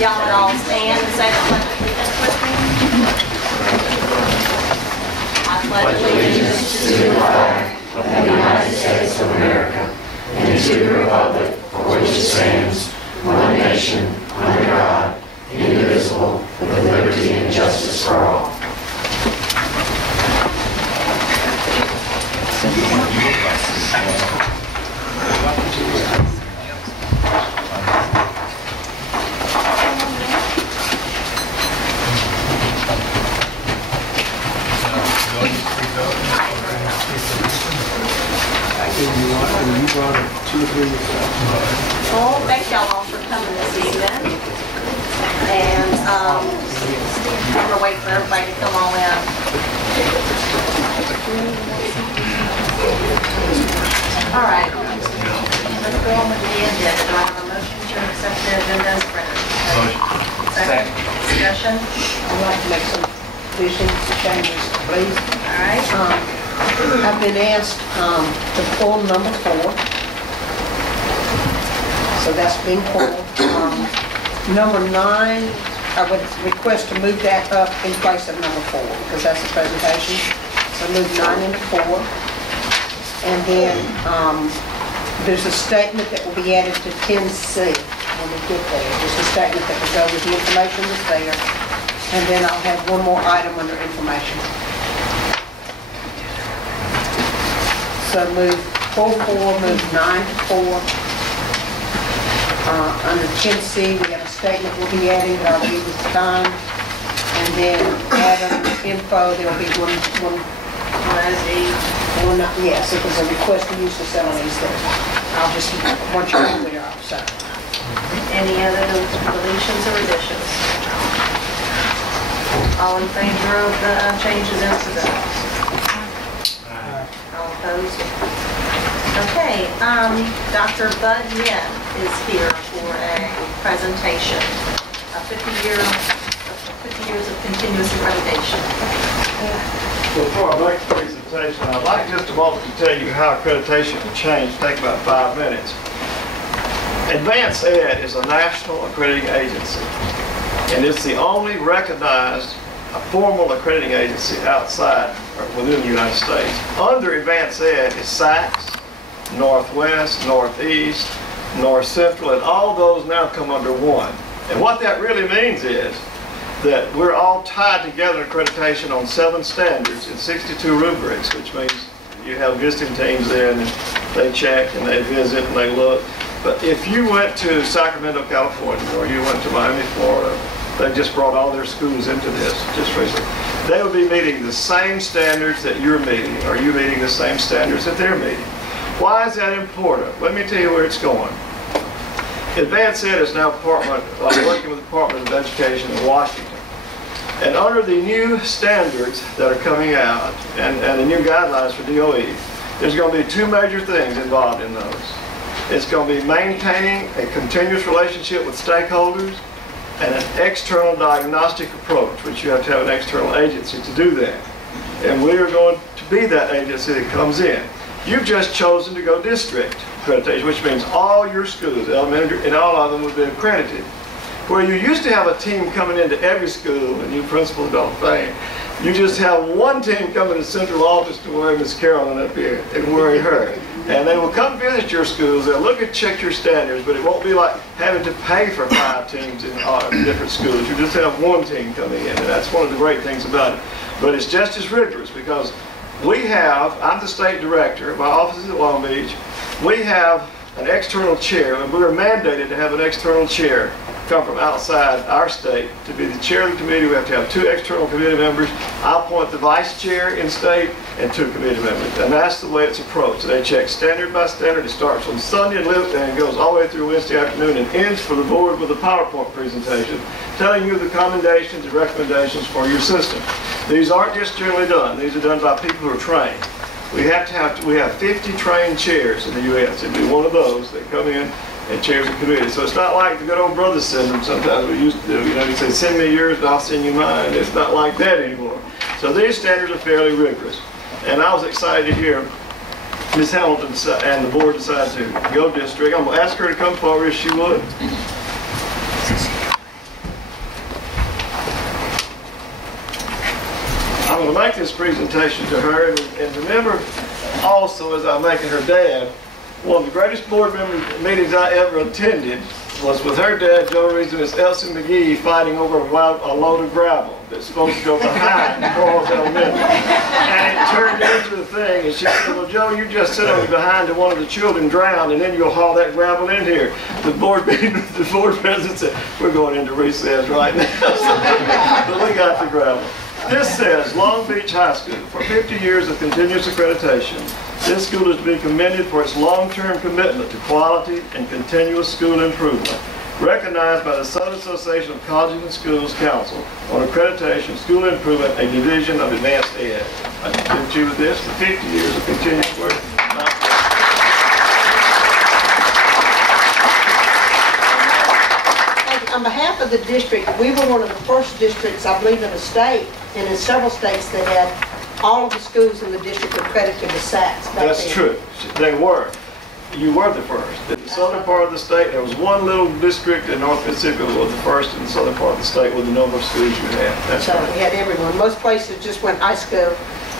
y'all would all stand and say the pledge of allegiance with me. I pledge allegiance to the flag of the United States of America and to the republic for which it stands, one nation, under God, indivisible, with liberty and justice for all. You brought it 2 or 3 weeks ago. Well, thank y'all all for coming this evening. And I'm going to wait for everybody to come all in. All right. Let's go on with the agenda. Do I have a motion to accept the agenda as printed? Second. Discussion? I'd like to make some additions, changes, please. All right. I've been asked to pull number 4. So that's been pulled. Number 9, I would request to move that up in place of number 4 because that's the presentation. So move 9 into 4. And then there's a statement that will be added to 10C when we get there. There's a statement that will go with the information that's there. And then I'll have one more item under information. So move 4-4, move 9 to 4. Under 10C, we have a statement we'll be adding that I'll read at the time. And then add under info, there'll be one, yes, it was a request to use facilities that I'll just want you to clear up, so. Any other deletions or additions? All in favor of the changes as presented? All opposed? Okay, Dr. Bud Yen is here for a presentation, 50 years of continuous accreditation. Before I make the presentation, I'd like just a moment to tell you how accreditation can change. Take about 5 minutes. Advanced Ed is a national accrediting agency, and it's the only recognized formal accrediting agency outside or within the United States. Under Advanced Ed is SACS, Northwest, Northeast, North Central, and all those now come under one. And what that really means is that we're all tied together in accreditation on 7 standards and 62 rubrics, which means you have visiting teams there and they check and they visit and they look. But if you went to Sacramento, California, or you went to Miami, Florida, they just brought all their schools into this just recently. They would be meeting the same standards that you're meeting, or you meeting the same standards that they're meeting. Why is that important? Let me tell you where it's going. Advanced Ed is now working with the Department of Education in Washington. And under the new standards that are coming out and the new guidelines for DOE, there's going to be 2 major things involved in those. It's going to be maintaining a continuous relationship with stakeholders and an external diagnostic approach, which you have to have an external agency to do that. And we are going to be that agency that comes in. You've just chosen to go district accreditation, which means all your schools, elementary, and all of them would be accredited. Where you used to have a team coming into every school, and you principals don't think, you just have one team coming to central office to worry Miss Carolyn up here and worry her. And they will come visit your schools, they'll look and check your standards, but it won't be like having to pay for 5 teams in different schools. You just have one team coming in, and that's one of the great things about it. But it's just as rigorous because I'm the state director, my office is at Long Beach, we have an external chair, and we are mandated to have an external chair come from outside our state to be the chair of the committee. We have to have 2 external committee members. I appoint the vice chair in state and 2 committee members. And that's the way it's approached. They check standard by standard. It starts on Sunday and goes all the way through Wednesday afternoon and ends for the board with a PowerPoint presentation telling you the commendations and recommendations for your system. These aren't just generally done. These are done by people who are trained. We have 50 trained chairs in the U.S. It'd be one of those that come in and chairs a committee. So it's not like the good old brother syndrome sometimes we used to do. You know, you say, send me yours and I'll send you mine. It's not like that anymore. So these standards are fairly rigorous. And I was excited to hear Ms. Hamilton and the board decide to go district. I'm going to ask her to come forward if she would. I'm going to make this presentation to her, and remember also, as I'm making her dad, one of the greatest board member meetings I ever attended was with her dad, Joe Reese, and Miss Elsie McGee fighting over a load of gravel that's supposed to go behind Quarles Elementary. And it turned into the thing, and she said, well, Joe, you just sit on the behind of one of the children drowned, and then you'll haul that gravel in here. The board president said, we're going into recess right now. But we got the gravel. This says Long Beach High School, for 50 years of continuous accreditation, this school is to be commended for its long-term commitment to quality and continuous school improvement. Recognized by the Southern Association of Colleges and Schools Council on Accreditation, School Improvement, a division of Advanced Ed. I can you with this for 50 years of continuous work. On behalf of the district, we were one of the first districts, I believe, in the state, and in several states that had all of the schools in the district accredited with SACS. That's true. They were. You were the first. In the southern part of the state, there was one little district in North Mississippi that was the first in the southern part of the state with the number of schools you had. That's so right. we had everyone. Most places just went high school,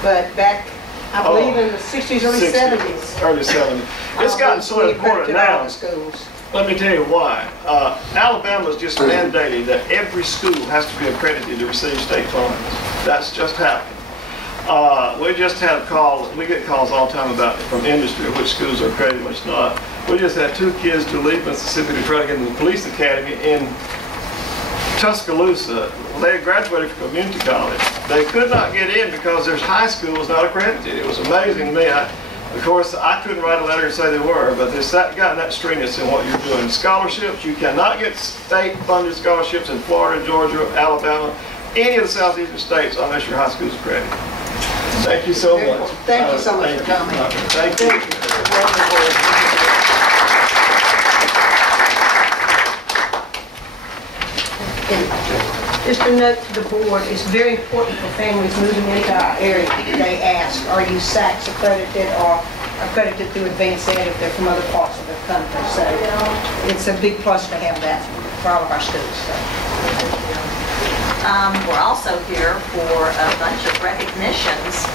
but back, I believe, in the 60s, early 70s. Early 70s. It's gotten so important now. Schools. Let me tell you why. Alabama has just mandated that every school has to be accredited to receive state funds. That's just happened. We just had a call, we get calls all the time about from industry, which schools are accredited, which not. We just had 2 kids to leave Mississippi to try to get into the police academy in Tuscaloosa. They had graduated from community college. They could not get in because their high school was not accredited. It was amazing to me. Of course, I couldn't write a letter and say they were, but there's gotten that stringency in what you're doing. Scholarships, you cannot get state-funded scholarships in Florida, Georgia, Alabama, any of the southeastern states unless your high school is accredited. Thank you so much. Thank you so much for coming. Thank you. Just a note to the board, it's very important for families moving into our area. They ask, are you SACS accredited or accredited through Advanced Ed if they're from other parts of the country. So it's a big plus to have that for all of our schools. So. We're also here for a bunch of recognitions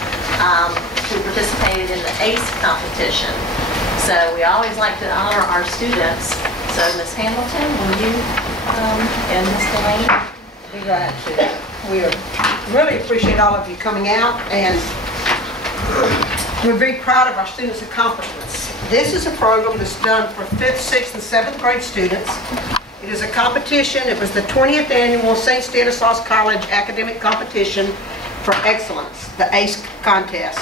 who participated in the ACE competition. So we always like to honor our students. So Ms. Hamilton, will you and Ms. Delaney? Be glad to. We really appreciate all of you coming out, and we're very proud of our students' accomplishments. This is a program that's done for 5th, 6th, and 7th grade students. It is a competition. It was the 20th annual St. Stanislaus College Academic Competition for Excellence, the ACE contest.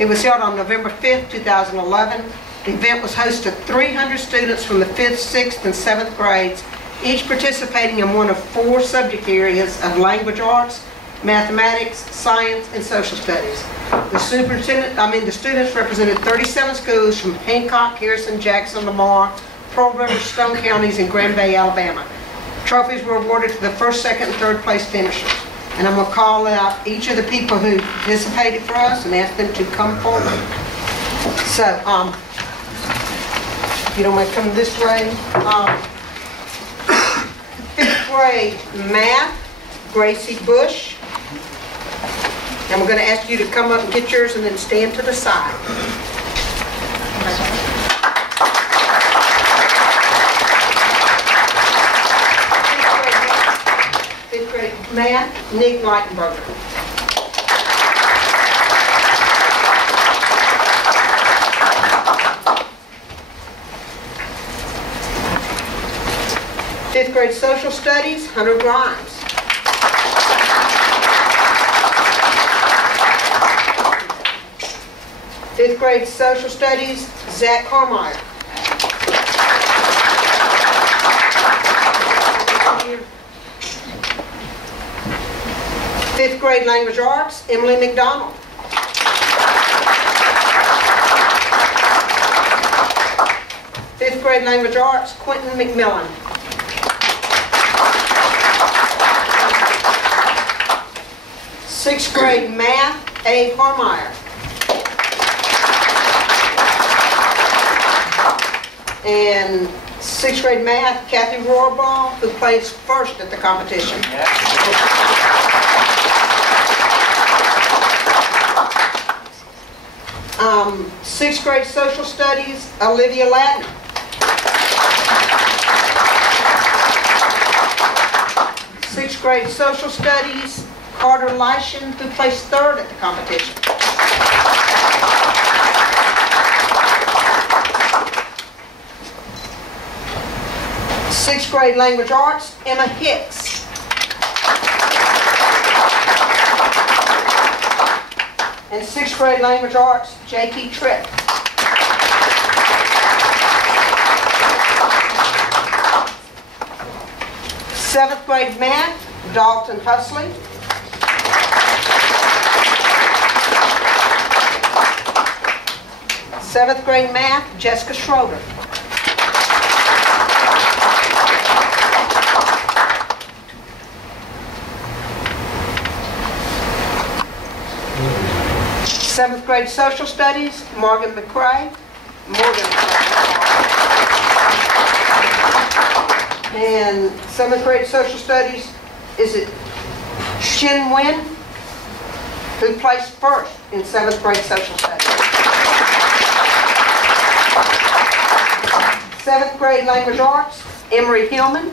It was held on November 5th, 2011. The event was hosted 300 students from the 5th, 6th, and 7th grades, each participating in one of 4 subject areas of language arts, mathematics, science, and social studies. The students represented 37 schools from Hancock, Harrison, Jackson, Lamar, Pearl River, Stone counties, and Grand Bay, Alabama. Trophies were awarded to the 1st, 2nd, and 3rd place finishers. And I'm going to call out each of the people who participated for us and ask them to come forward. So, if you don't mind coming this way. 5th grade math, Gracie Bush. And we're going to ask you to come up and get yours and then stand to the side. 5th grade math, Nick Leitenberger. 5th grade social studies, Hunter Grimes. 5th grade social studies, Zach Carmeyer. 5th grade language arts, Emily McDonald. 5th grade language arts, Quentin McMillan. 6th grade math, Abe Carmeyer. And 6th grade math, Kathy Rohrbaugh, who placed 1st at the competition. Sixth grade social studies, Olivia Ladner. Sixth grade social studies, Carter Lyshon, who placed third at the competition. Sixth grade language arts, Emma Hicks. And sixth grade language arts, J.T. Tripp. Seventh grade math, Dalton Husley. Seventh grade math, Jessica Schroeder. Seventh grade social studies, Morgan McCrae. And seventh grade social studies, is it Shin Wen, who placed first in seventh grade social studies. Seventh grade language arts, Emery Hillman.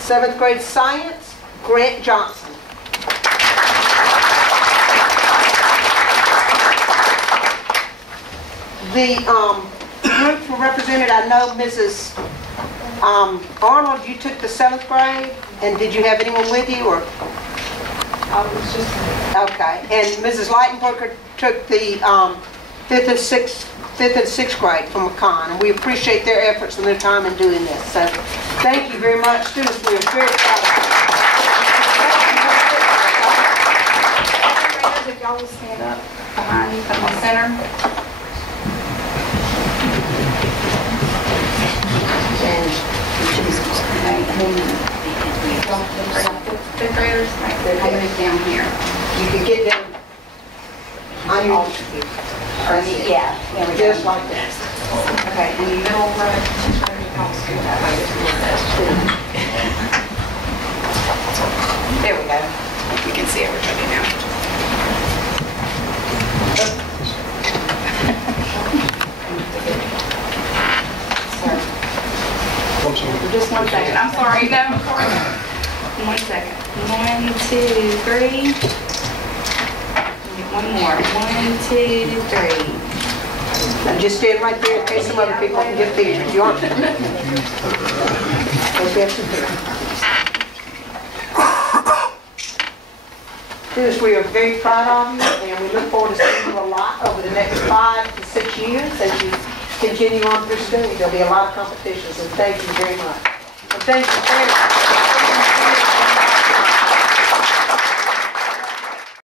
Seventh grade science, Grant Johnson. The groups were represented. I know Mrs. Arnold, you took the seventh grade, and did you have anyone with you, or? I was just. Okay, and Mrs. Leitenberger took the fifth and sixth grade from McCon, and we appreciate their efforts and their time in doing this. So, thank you very much, students. We are very proud of you. If y'all will stand up behind you, come on center. Fifth graders, right there, I move down here. You can get them on your, Yeah, there we go. just like that. Okay, and you middle row, y'all scoot that way just a little bit. There we go. You can see everybody now. Just 1 second. I'm sorry. No, I'm sorry. 1 second. 1, 2, 3. One more. 1, 2, 3. Now just stand right there in case some other people can get pictures. You aren't. Let's get some pictures. Students, we are very proud of you, and we look forward to seeing you a lot over the next 5 to 6 years as you continue on through school. There'll be a lot of competitions, and thank you very much. And thank you very much.